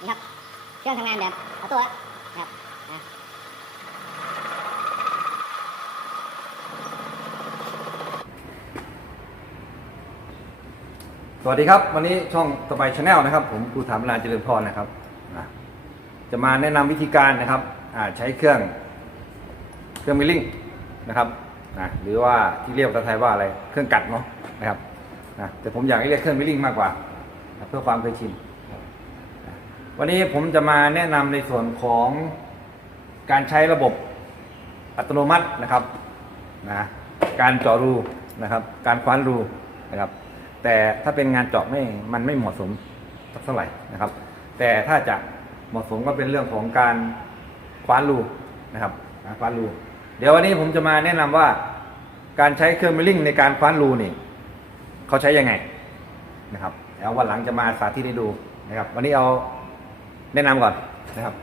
นี่ครับเครื่องทำงานแบบออโต้แล้วนะครับสวัสดีครับ วันนี้ช่องสบายชาแนลนะครับ ผมครูถามลาเจริญพรนะครับจะมาแนะนำวิธีการนะครับใช้เครื่องเครื่องมิลลิ่งนะครับนะหรือว่าที่เรียกภาษาไทยว่าอะไรเครื่องกัดเนาะนะครับนะแต่ผมอยากให้เรียกเครื่องมิลลิ่งมากกว่า เพื่อความเคยชิน วันนี้ผมจะมาแนะนำในส่วนของการใช้ระบบอัตโนมัตินะครับนะการเจาะรูนะครับ การคว้านรูนะครับ แต่ถ้าเป็นงานเจาะไม่มันไม่เหมาะสมสักเท่าไหร่นะครับ แต่ถ้าจะเหมาะสมก็เป็นเรื่องของการคว้านรูนะครับนะคว้านรู เดี๋ยววันนี้ผมจะมาแนะนำว่าการใช้เครื่องมิลลิ่งในการคว้านรูนี่เขาใช้ยังไงนะครับแล้ววันหลังจะมาสาธิตให้ดูนะครับ วันนี้เอา แนะนำก่อนนะครับ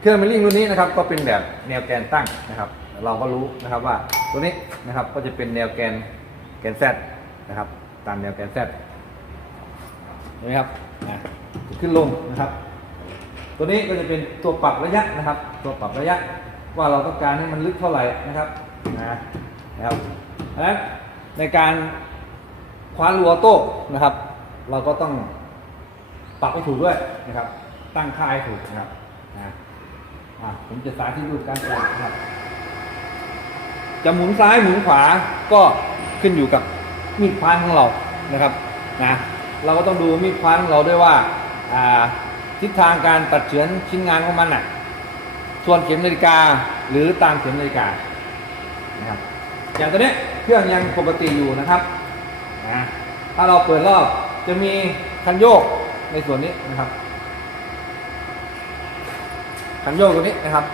เครื่องมิลลิ่งรุ่นนี้นะครับก็เป็นแบบแนวแกนตั้งนะครับ เราก็รู้นะครับว่าตัวนี้นะครับก็จะเป็นแนวแกนแกน Z นะครับ ตามแนวแกน Z เห็นไหมครับอะขึ้นลงนะครับ ตัวนี้ก็จะเป็นตัวปรับระยะนะครับ ตัวปรับระยะว่าเราต้องการให้มันลึกเท่าไหร่นะครับนะนะครับดังนั้นในการคว้านรูออโต้นะครับ เราก็ต้อง ปรับให้ถูกด้วยนะครับ ตั้งค่าให้ถูกนะครับนะผมจะสาธิตดูการปรับนะครับ จะหมุนซ้ายหมุนขวาก็ขึ้นอยู่กับมีดคว้านของเรานะครับนะเราก็ต้องดูมีดคว้านของเราด้วยว่าอ่าทิศทางการตัดเฉือนชิ้นงานของมันน่ะส่วนเข็มนาฬิกาหรือตามเข็มนาฬิกานะครับอย่างตัวนี้เครื่องยังปกติอยู่นะครับนะถ้าเราเปิดรอบจะมีคันโยก ในส่วนนี้นะครับคันโยกตัวนี้นะครับ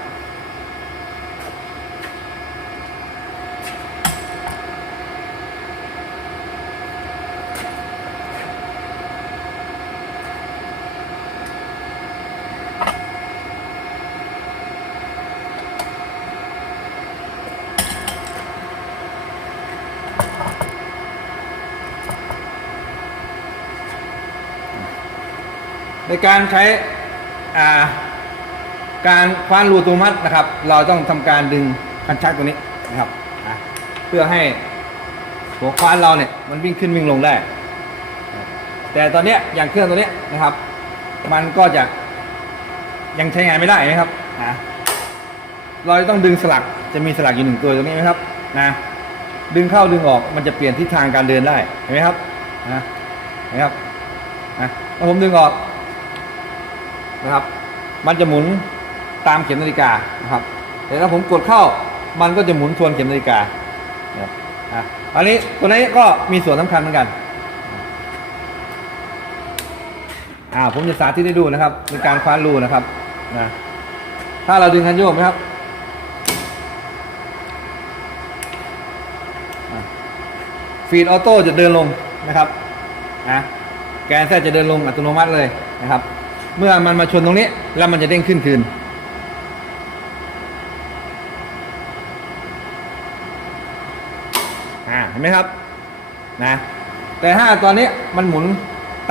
ในการใช้การคว้านรูอัตโนมัตินะครับ เราต้องทำการดึงคันชักตัวนี้นะครับเพื่อให้หัวคว้านเราเนี่ยมันวิ่งขึ้นวิ่งลงได้ แต่ตอนเนี้ยอย่างเครื่องตัวเนี้ยนะครับ มันก็จะยังใช้งานไม่ได้นะครับนะเราจะต้องดึงสลักจะมีสลักอยู่หนึ่งตัวตรงนี้ไหมครับนะดึงเข้าดึงออกมันจะเปลี่ยนทิศทางการเดินได้เห็นไหมครับนะเห็นไหมครับนะถ้าผมดึงออก นะครับ มันจะหมุนตามเข็มนาฬิกานะครับแต่ถ้าผมกดเข้ามันก็จะหมุนทวนเข็มนาฬิกานะครับอะอันนี้ตัวนี้ก็มีส่วนสำคัญเหมือนกันอ่าผมจะสาธิตให้ดูนะครับในการคว้านรูนะครับนะถ้าเราดึงคันโยกไหมครับฟีดออโต้จะเดินลงนะครับนะแกนแทจะเดินลงอัตโนมัติเลยนะครับ เมื่อมันมาชนตรงนี้ แล้วมันจะเด้งขึ้นคืน อ่าเห็นไหมครับ นะ แต่ถ้าตอนนี้มันหมุน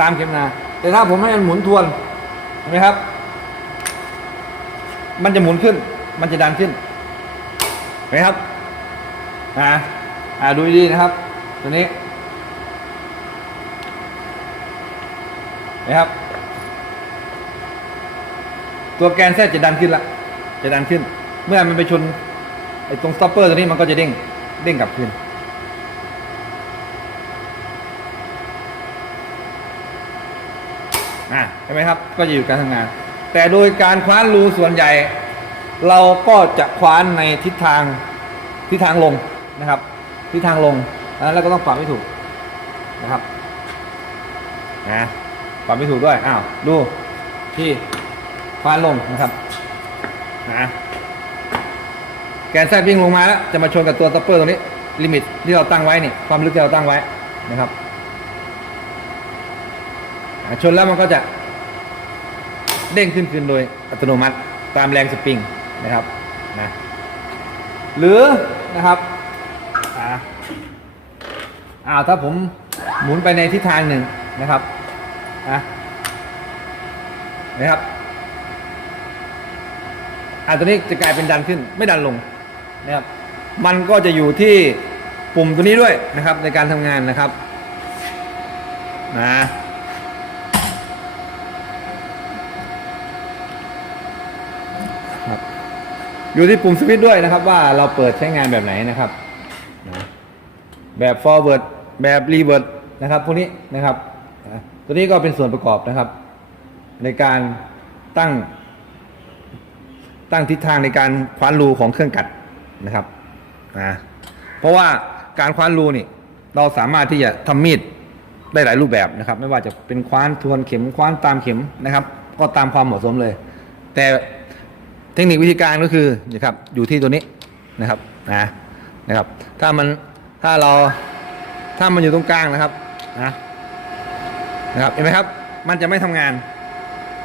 ตามเข็มนา แต่ถ้าผมให้มันหมุนทวน เห็นไหมครับ มันจะหมุนขึ้น มันจะดันขึ้น เห็นไหมครับนะอ่าดูดีๆนะครับ ตัวนี้เห็นไหมครับ ตัวแกนแทรกจะดันขึ้นละ จะดันขึ้น เมื่อมันไปชนไอ้ตรงสต็อปเปอร์ตัวนี้มันก็จะเด้ง เด้งกลับคืนอ่าเห็นไหมครับ ก็จะอยู่การทำงาน แต่โดยการคว้านรูส่วนใหญ่ เราก็จะคว้านในทิศทางทิศทางลงนะครับ ทิศทางลงแล้วก็ต้องปรับให้ถูกนะครับนะปรับให้ถูกด้วย อ้าว ดู ที่ คว้านลงนะครับนะแกนแทรกวิ่งลงมาแล้วจะมาชนกับตัวตัปเปอร์ตรงนี้ลิมิตที่เราตั้งไว้นี่ความลึกที่เราตั้งไว้นะครับชนแล้วมันก็จะเด้งขึ้นคืนโดยอัตโนมัติตามแรงสปริงนะครับนะหรือนะครับอ่าอ้าวถ้าผมหมุนไปในทิศทางหนึ่งนะครับอะนะครับ อ่าตัวนี้จะกลายเป็นดันขึ้นไม่ดันลงนะครับ มันก็จะอยู่ที่ปุ่มตัวนี้ด้วยนะครับในการทำงานนะครับนะอยู่ที่ปุ่มสวิตช์ด้วยนะครับว่าเราเปิดใช้งานแบบไหนนะครับแบบ forward แบบ reverse นะครับพวกนี้นะครับ ตัวนี้ก็เป็นส่วนประกอบนะครับ ในการตั้ง ตั้งทิศทางในการคว้านรูของเครื่องกัดนะครับนะเพราะว่าการคว้านรูนี่เราสามารถที่จะทำมีดได้หลายรูปแบบนะครับ ไม่ว่าจะเป็นคว้านทวนเข็มคว้านตามเข็มนะครับ ก็ตามความเหมาะสมเลย แต่เทคนิควิธีการก็คือนะครับอยู่ที่ตัวนี้นะครับนะนะครับ ถ้ามันถ้าเราถ้ามันอยู่ตรงกลางนะครับนะนะครับเห็นไหมครับ มันจะไม่ทำงาน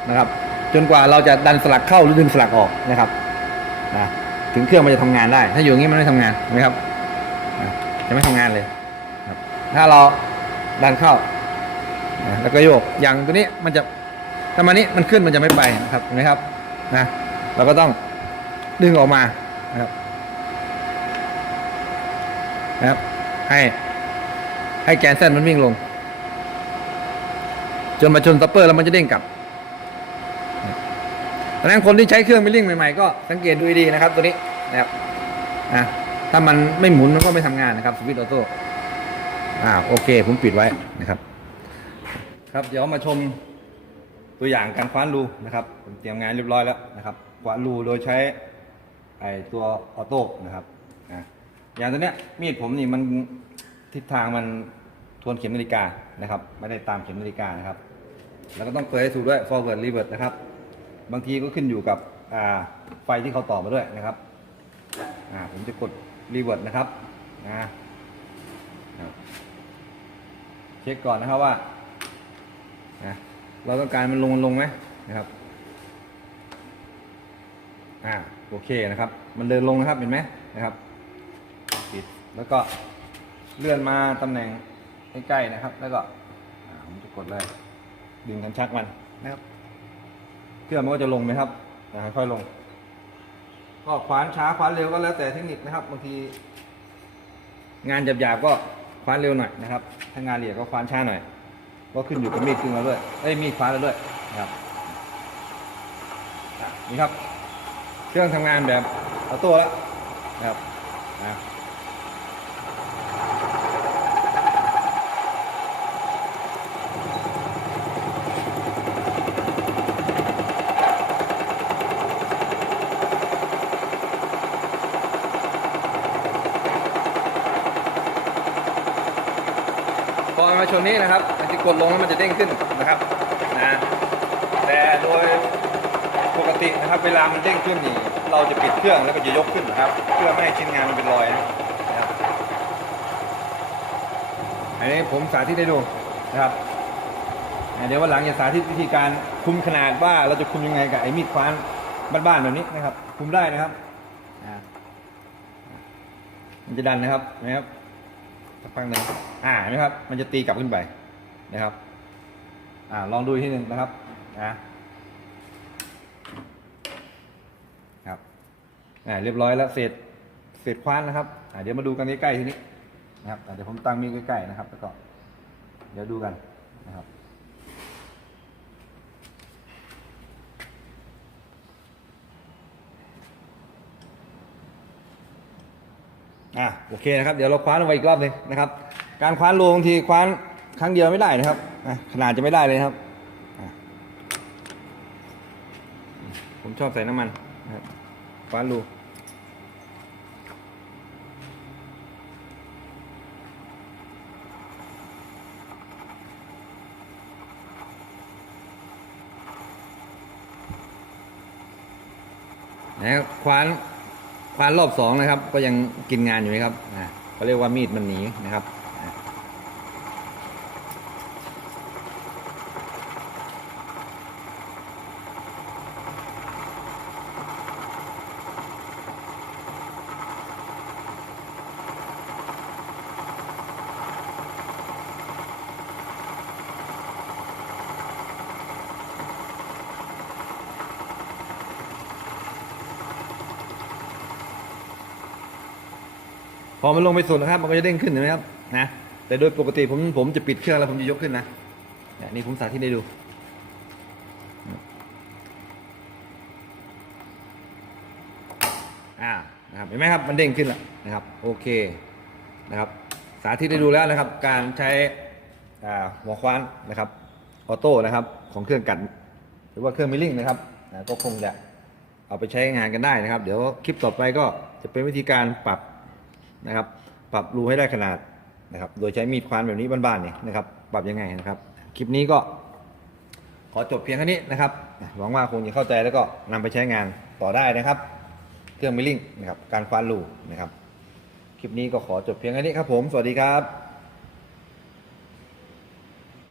นะครับ จนกว่าเราจะดันสลักเข้าหรือดึงสลักออกนะครับนะถึงเครื่องมันจะทำงานได้ ถ้าอยู่อย่างนี้มันไม่ทำงานเห็นไหมครับจะไม่ทำงานเลยถ้าเราดันเข้าแล้วก็โยกอย่างตัวนี้มันจะถ้ามันนี้มันขึ้นมันจะไม่ไปนะครับเห็นไหมครับนะเราก็ต้องดึงออกมานะครับนะครับให้ให้แกนเส้นมันวิ่งลง จนมาชนซัปเปอร์แล้วมันจะเด้งกลับ ดังนั้นคนที่ใช้เครื่องมิลลิ่งใหม่ๆก็สังเกตดูดีนะครับตัวนี้นะครับอะถ้ามันไม่หมุนมันก็ไม่ทำงานนะครับสวิตช์ออโต้อ่าโอเค ผมปิดไว้นะครับ ครับเดี๋ยวมาชมตัวอย่างการคว้านรูนะครับผมเตรียมงานเรียบร้อยแล้วนะครับคว้านรูโดยใช้ไอตัวออโต้นะครับอะอย่างตัวเนี้ยมีดผมนี่มันทิศทางมันทวนเข็มนาฬิกานะครับ ไม่ได้ตามเข็มนาฬิกานะครับ แล้วก็ต้องเปิดให้ถูกด้วย forward reverse นะครับ บางทีก็ขึ้นอยู่กับไฟที่เขาต่อมาด้วยนะครับผมจะกดรีเวิร์ดนะครับเช็คก่อนนะครับว่าเราต้องการมันลงมันลงไหมนะครับอ่าโอเคนะครับ มันเดินลงนะครับเห็นไหมนะครับปิดแล้วก็เลื่อนมาตำแหน่งใกล้ๆนะครับ แล้วก็ผมจะกดเลยดึงกันชักมันนะครับ เครื่องมันก็จะลงไหมครับค่อยลง ก็ขวานช้าขวานเร็วก็แล้วแต่เทคนิคนะครับบางที งานหยาบๆก็ขวานเร็วหน่อยนะครับ ถ้างานละเอียดก็ขวานช้าหน่อย ก็ขึ้นอยู่กับมีดขึ้นมาด้วย เอ้ยมีดขวานเราด้วยนะครับ นี่ครับ เครื่องทำงานแบบออโต้แล้วนะครับนะ พอมาชนนี้นะครับมันจะกดลงแล้วมันจะเด้งขึ้นนะครับนะแต่โดยปกตินะครับเวลามันเด้งขึ้นนี่เราจะปิดเครื่องแล้วก็จะยกขึ้นนะครับ เพื่อไม่ให้ชิ้นงานมันเป็นรอยนะครับอันนี้ผมสาธิตให้ดูนะครับเดี๋ยววันหลังจะสาธิตวิธีการคุมขนาดว่าเราจะคุมยังไงกับไอ้มีดคว้านบ้านๆแบบนี้นะครับ คุมได้นะครับมันจะดันนะครับนะครับ สักพักหนึ่งอ่าเห็นไหมครับ มันจะตีกลับขึ้นไปนะครับ อ่าลองดูอีกทีหนึ่งนะครับนะครับอ่าเรียบร้อยแล้วเสร็จเสร็จคว้านนะครับอ่าเดี๋ยวมาดูกันใกล้ๆทีนี้นะครับอ่าเดี๋ยวผมตั้งมีใกล้ๆนะครับแล้วก็เดี๋ยวดูกันนะครับ อะโอเคนะครับเดี๋ยวเราคว้านลงไปอีกรอบหนึงนะครับ การคว้านรูบางทีคว้านครั้งเดียวไม่ได้นะครับขนาดจะไม่ได้เลยครับ ผมชอบใส่น้ำมันนะครับคว้านรูนะครับคว้าน ควานรอบสองนะครับ ก็ยังกินงานอยู่ไหมครับอ่าเขาเรียกว่ามีดมันหนีนะครับ พอมันลงไปสุดนะครับ มันก็จะเด้งขึ้นเห็นไหมครับนะแต่โดยปกติผมผมจะปิดเครื่องแล้วผมจะยกขึ้นนะนี่ผมสาธิตให้ดูอ่านะครับเห็นไหมครับมันเด้งขึ้นแล้วนะครับโอเคนะครับสาธิตให้ดูแล้วนะครับ การใช้อ่าหัวคว้านนะครับออโต้นะครับของเครื่องกัดหรือว่าเครื่องมิลลิ่งนะครับก็คงจะเอาไปใช้งานกันได้นะครับ เดี๋ยวคลิปต่อไปก็จะเป็นวิธีการปรับ นะครับ ปรับรูให้ได้ขนาดนะครับ โดยใช้มีดคว้านแบบนี้บ้านๆเนี่ยนะครับ ปรับยังไงนะครับ คลิปนี้ก็ขอจบเพียงแค่นี้นะครับ หวังว่าคงจะเข้าใจแล้วก็นำไปใช้งานต่อได้นะครับ เครื่องมิลลิ่งนะครับ การคว้านรูนะครับ คลิปนี้ก็ขอจบเพียงแค่นี้ครับผม สวัสดีครับ